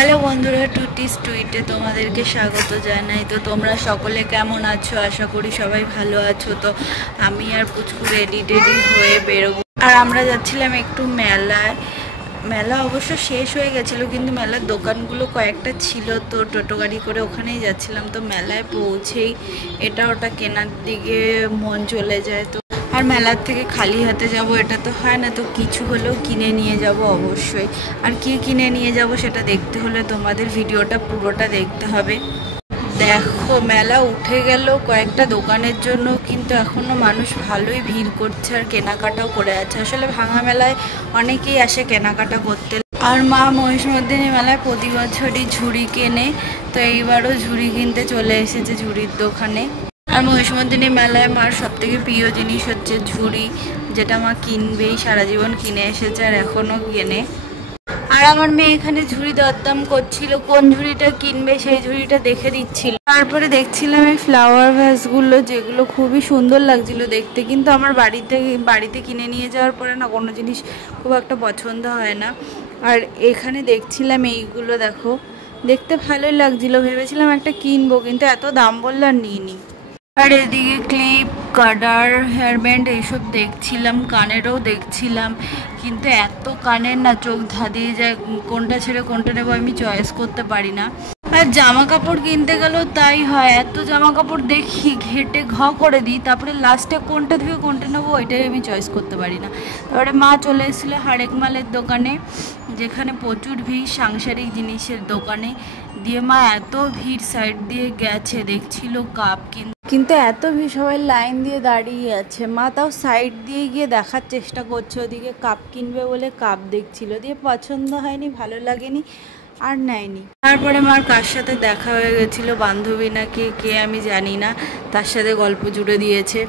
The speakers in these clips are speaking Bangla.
হ্যালো বন্ধুরা, টুটিস টুইটে তোমাদেরকে স্বাগত জানাই। তো তোমরা সকলে কেমন আছো? আশা করি সবাই ভালো আছো। তো আমি আর পুচকু রেডি হয়ে বেরোবো, আর আমরা যাচ্ছিলাম একটু মেলায়। মেলা অবশ্য শেষ হয়ে গেছিলো, কিন্তু মেলার দোকানগুলো কয়েকটা ছিল, তো টোটো গাড়ি করে ওখানেই যাচ্ছিলাম। তো মেলায় পৌঁছেই এটা ওটা কেনার দিকে মন চলে যায়। তো আর মেলার থেকে খালি হাতে যাব এটা তো হয় না, তো কিছু হলেও কিনে নিয়ে যাব অবশ্যই। আর কি কিনে নিয়ে যাব সেটা দেখতে হলে তোমাদের ভিডিওটা পুরোটা দেখতে হবে। দেখো, মেলা উঠে গেল কয়েকটা দোকানের জন্য, কিন্তু এখনও মানুষ ভালোই ভিড় করছে আর কেনাকাটাও করে আছে। আসলে ভাঙা মেলায় অনেকেই আসে কেনাকাটা করতে। আর মা মহিষমর্দিনী মেলায় প্রতি বছরই ঝুড়ি কেনে, তো এইবারও ঝুড়ি কিনতে চলে এসেছে ঝুড়ির দোকানে। আর মহিষমর্দিনী মেলায় মার সবথেকে প্রিয় জিনিস হচ্ছে ঝুড়ি, যেটা মা কিনবেই, সারা জীবন কিনে এসেছে আর এখনও কেনে। আর আমার মেয়ে এখানে ঝুড়ি দরদাম করছিল, কোন ঝুড়িটা কিনবে সেই ঝুড়িটা দেখে দিচ্ছিল। তারপরে দেখছিলাম এই ফ্লাওয়ার ভ্যাসগুলো, যেগুলো খুবই সুন্দর লাগছিল দেখতে, কিন্তু আমার বাড়িতে কিনে নিয়ে যাওয়ার পরে না কোনো জিনিস খুব একটা পছন্দ হয় না। আর এখানে দেখছিলাম এইগুলো, দেখো দেখতে ভালোই লাগছিল, ভেবেছিলাম একটা কিনবো, কিন্তু এত দাম বললে আর নিইনি। আর এদিকে ক্লিপ, কাটার, হেয়ারব্যান্ড এইসব দেখছিলাম, কানেরও দেখছিলাম, কিন্তু এত কানের না চোখ ধাঁধিয়ে যায়, কোনটা ছেড়ে কোনটা নেবো আমি চয়েস করতে পারি না। আর জামা কাপড় কিনতে গেলেও তাই হয়, এত জামা কাপড় দেখি ঘেটে করে দিই, তারপরে লাস্টে কোনটা থেকে কোনটা নেবো ওইটাই আমি চয়েস করতে পারি না। তারপরে মা চলে এসেছিলো হারেক মালের দোকানে, যেখানে প্রচুর ভিড়, সাংসারিক জিনিসের দোকানে। দিয়ে মা এত ভিড় সাইড দিয়ে গেছে, দেখছিল কাপ, কিন্তু এত ভিড়, সবাই লাইন দিয়ে দাঁড়িয়ে আছে। মা তাও সাইড দিয়ে গিয়ে দেখার চেষ্টা করছে, ওদিকে কাপ কিনবে বলে কাপ দেখছিল, দিয়ে পছন্দ হয়নি, ভালো লাগেনি, আর নেয়নি। তারপরে মার কার সাথে দেখা হয়ে গেছিলো, বান্ধবী নাকি কে আমি জানি না, তার সাথে গল্প জুড়ে দিয়েছে।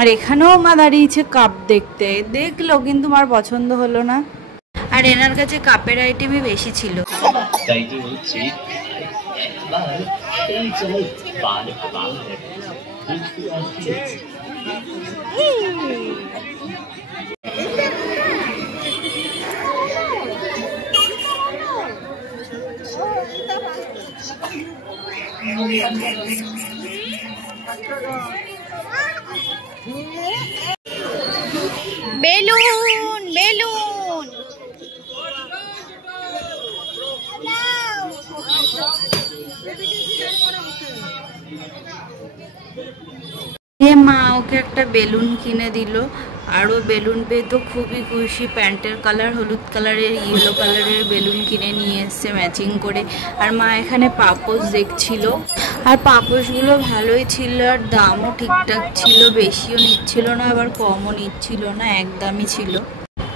আর এখানেও মা দাঁড়িয়েছে কাপ দেখতে, দেখলো কিন্তু মার পছন্দ হলো না। আর এনার কাছে কাপের আইটেমই বেশি ছিল। বেলুন বেলুন মা ওকে একটা বেলুন কিনে দিল, আরও বেলুন পেয়ে তো খুবই খুশি। প্যান্টের কালার হলুদ কালারের, ইয়েলো কালারের বেলুন কিনে নিয়ে এসছে ম্যাচিং করে। আর মা এখানে পাপোশ দেখছিল, আর পাপোশগুলো ভালোই ছিল, আর দামও ঠিকঠাক ছিল, বেশিও নিচ্ছিল না আবার কমও নিচ্ছিল না, একদমই ছিল।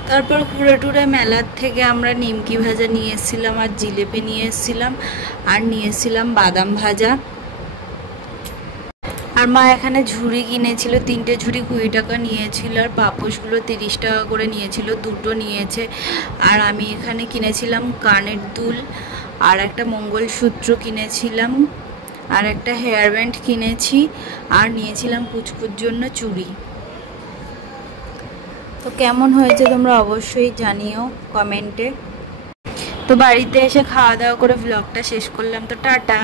তারপর ঘুরে টুরে মেলার থেকে আমরা নিমকি ভাজা নিয়ে এসেছিলাম, আর জিলেপি নিয়ে এসেছিলাম, আর নিয়ে এসেছিলাম বাদাম ভাজা। আর মা এখানে ঝুড়ি কিনেছিল, 3টে ঝুড়ি 20 টাকা নিয়েছিল, আর পাপোশগুলো 30 টাকা করে নিয়েছিল, দুটো নিয়েছে। আর আমি এখানে কিনেছিলাম কানের দুল, আর একটা মঙ্গলসূত্র কিনেছিলাম, আর একটা হেয়ার ব্যান্ড কিনেছি, আর নিয়েছিলাম পুচকুর জন্য চুড়ি। তো কেমন হয়েছে তোমরা অবশ্যই জানিও কমেন্টে। তো বাড়িতে এসে খাওয়া দাওয়া করে ব্লগটা শেষ করলাম, তো টাটা।